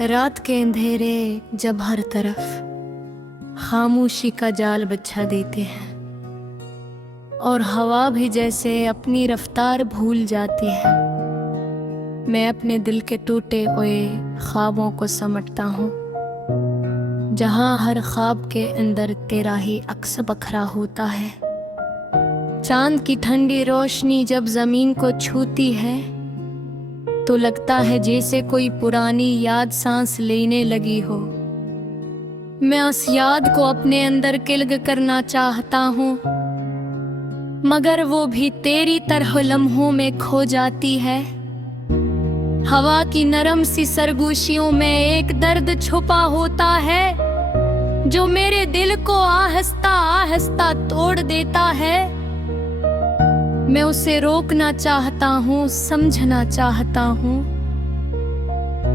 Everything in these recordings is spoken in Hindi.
रात के अंधेरे जब हर तरफ खामोशी का जाल बिछा देते हैं और हवा भी जैसे अपनी रफ्तार भूल जाती है, मैं अपने दिल के टूटे हुए ख्वाबों को समेटता हूँ, जहाँ हर ख्वाब के अंदर तेरा ही अक्स बखरा होता है। चांद की ठंडी रोशनी जब जमीन को छूती है तो लगता है जैसे कोई पुरानी याद सांस लेने लगी हो। मैं उस याद को अपने अंदर किल्ग करना चाहता हूँ, मगर वो भी तेरी तरह लम्हों में खो जाती है। हवा की नरम सी सरगोशियों में एक दर्द छुपा होता है जो मेरे दिल को आहिस्ता आहिस्ता तोड़ देता है। मैं उसे रोकना चाहता हूँ, समझना चाहता हूँ,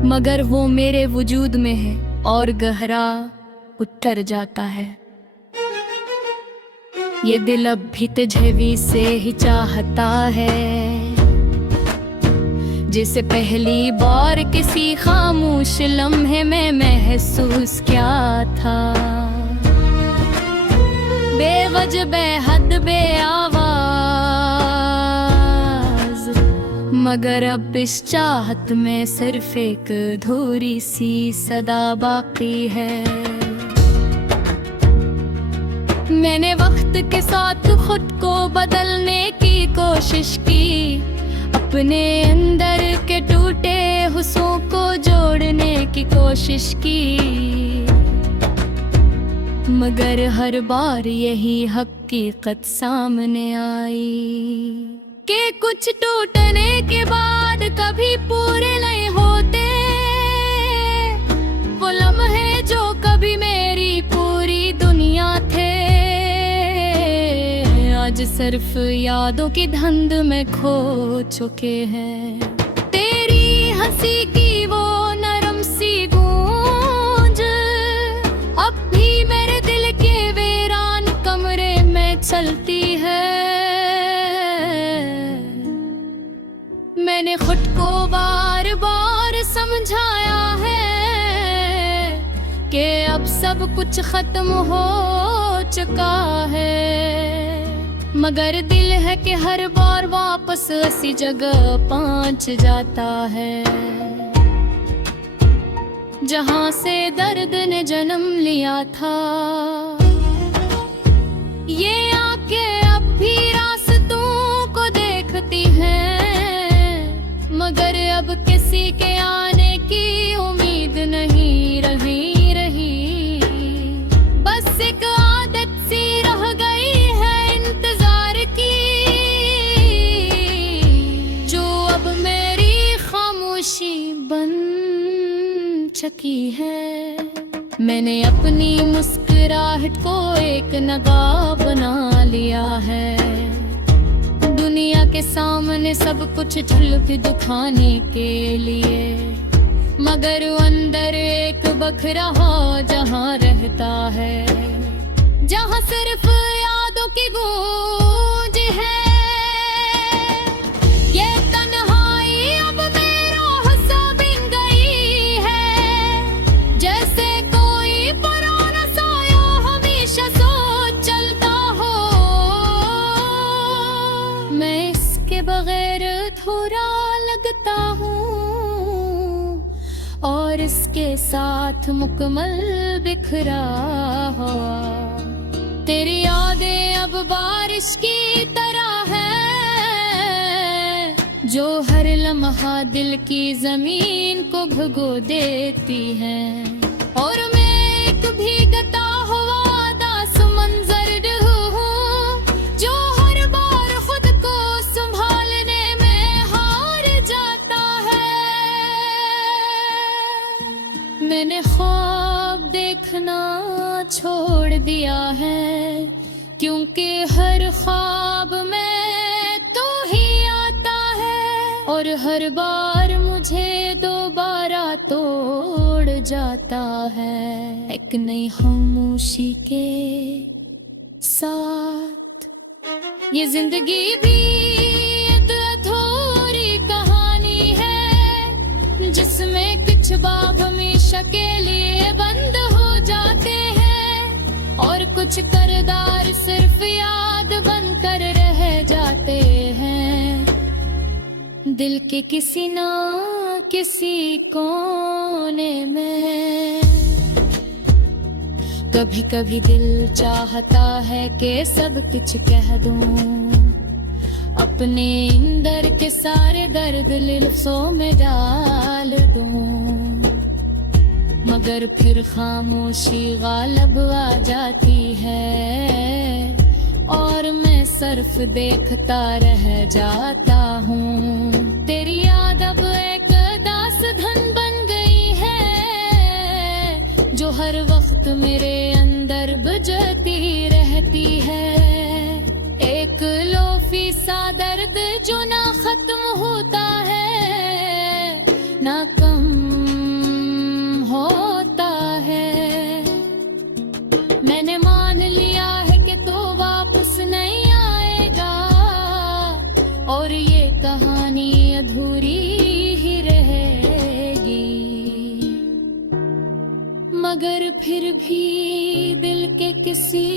मगर वो मेरे वजूद में है और गहरा उतर जाता है। ये दिल अब भी तुझे भी से ही चाहता है, जिसे पहली बार किसी खामोश लम्हे में महसूस क्या था। बेवजह बेहद बेआवाज, मगर अब इस चाहत में सिर्फ एक अधूरी सी सदा बाकी है। मैंने वक्त के साथ खुद को बदलने की कोशिश की, अपने अंदर के टूटे हुस्सों को जोड़ने की कोशिश की, मगर हर बार यही हकीकत सामने आई कि कुछ टूटने के बाद कभी पूरे नहीं होते। वो लम्हे जो कभी मेरी पूरी दुनिया थे, आज सिर्फ यादों की धुंध में खो चुके हैं। तेरी हंसी की वो नरम सी गूंज अब भी मेरे दिल के वीरान कमरे में चलती है। मैंने खुद को बार बार समझाया है कि अब सब कुछ खत्म हो चुका है, मगर दिल है कि हर बार वापस उसी जगह पहुंच जाता है जहां से दर्द ने जन्म लिया था। ये आंखें अब भी रास्तों को देखती हैं, मगर अब किसी के आने की उम्मीद नहीं रही। बस एक आदत सी रह गई है इंतजार की, जो अब मेरी खामोशी बन चुकी है। मैंने अपनी मुस्कुराहट को एक नगा बना लिया है, दुनिया के सामने सब कुछ झलक दिखाने के लिए, मगर अंदर एक बखरा हो जहां रहता है, जहां सिर्फ यादों की गूंज है। ये तन्हाई अब मेरा हिस्सा बन गई है, जैसे कोई पुराना साया हमेशा सोच चलता हो। मैं इसके बगैर अधूरा लगता हूँ और इसके साथ मुकम्मल बिखरा हुआ। तेरी यादें अब बारिश की तरह है, जो हर लम्हा दिल की जमीन को भिगो देती है। और मैं एक भीगता हुआ दास मंजर हूँ, जो हर बार खुद को संभालने में हार जाता है। मैंने ख्वाब देखना छोड़ दिया है, क्योंकि हर ख्वाब में तो ही आता है और हर बार मुझे दोबारा तोड़ जाता है। एक नई खामोशी के साथ ये जिंदगी भी एक अधूरी कहानी है, जिसमें कुछ बाब हमेशा के लिए बंद हो जाते हैं और कुछ करदार सिर्फ याद बनकर रह जाते हैं। दिल के किसी ना किसी कोने में कभी कभी दिल चाहता है कि सब कुछ कह दूं, अपने अंदर के सारे दर्द लफ्ज़ों में डाल दूं, मगर फिर खामोशी गालिब आ जाती है और मैं सिर्फ देखता रह जाता हूँ। तेरी याद अब एक दास्तान बन गई है जो हर वक्त मेरे अंदर बजती रहती है। एक लोफी सा दर्द जो ना खत्म होता है ना कम होता है। मैंने मान लिया है कि तो वापस नहीं आएगा और ये कहानी अधूरी ही रहेगी, मगर फिर भी दिल के किसी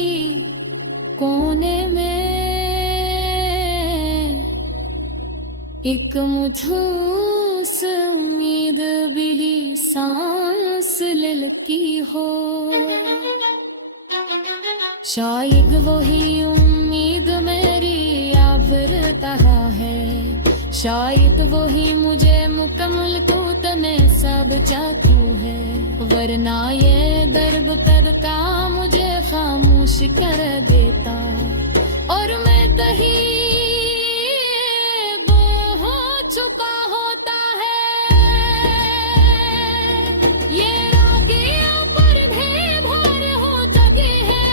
कोने में एक मुझसे उम्मीद भी सांस ललकी हो। शायद वही उम्मीद मेरी आबरता है, शायद वही मुझे मुकम्मल तूतने सब चाकू है, वरना ये दर्द तब का मुझे खामोश कर देता और मैं दही हो चुका होता है। ये रागियां पर भी भोर हो चुकी है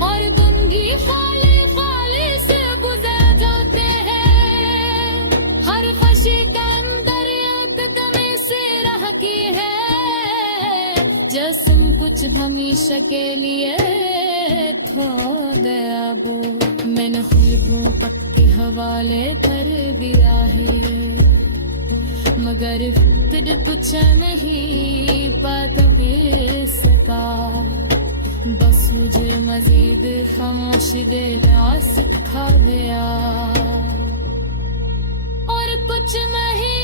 और गंगी खाली खाली से गुजर जाते हैं। हर खुशी के अंदर एक कमी से रह की है, जिस्म कुछ हमेशा के लिए खो गया वो। मैंने ख्वाबों पक्के हवाले कर दिया है, मगर फिर कुछ नहीं पाता सका। बस मुझे मजीद खामोश देना सिखा गया और कुछ नहीं